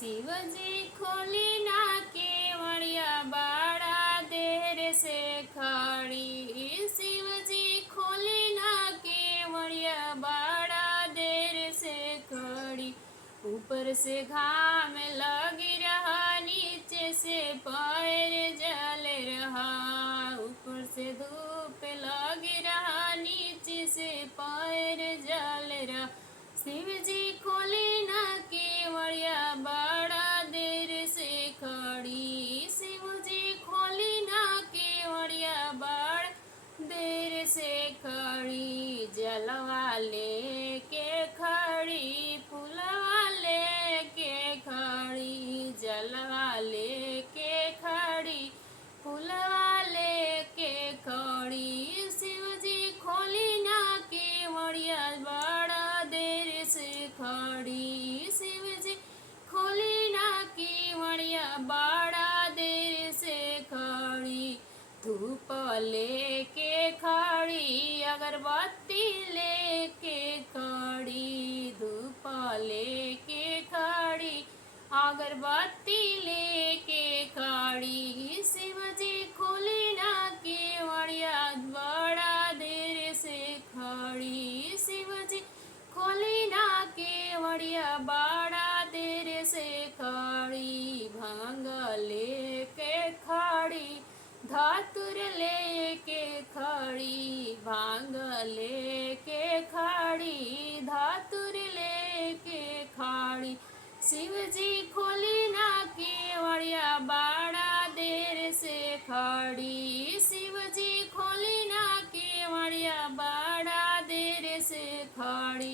शिवजी खोली ना केवड़िया बड़ा देर से खड़ी। शिवजी खोली ना केवड़िया बड़ा देर से खड़ी। ऊपर से घाम लगी रहा, नीचे से पैर जल रहा। ऊपर से धूप लगी रहा, नीचे से पैर जल रहा। शिवजी खोली ना केवड़िया बड़ा देर से खड़ी। शिवजी खोली ना केवड़िया बड़ा देर से खड़ी। जलवा लेके खड़ी, फूलवा लेके खड़ी। जलवा लेके खड़ी, फूलवा लेके खड़ी। शिवजी खोली ना केवड़िया बड़ा देर से खड़ी। शिवजी खोली ना केवड़िया बड़ा देर से खड़ी। धूप लेके खड़ी, अगरबत्ती लेके खड़ी। धूप लेके खड़ी, अगरबत्ती लेके खड़ी। शिवजी खोली ना केवड़िया बड़ा देर से खड़ी। शिवजी खोली ना केवड़िया बड़ा देर से खड़ी। भांग लेके खड़ी, धतुर लेके खड़ी। भांग लेके खड़ी, धतुर लेके खड़ी। शिवजी खोली ना केवड़िया बड़ा देर से खड़ी।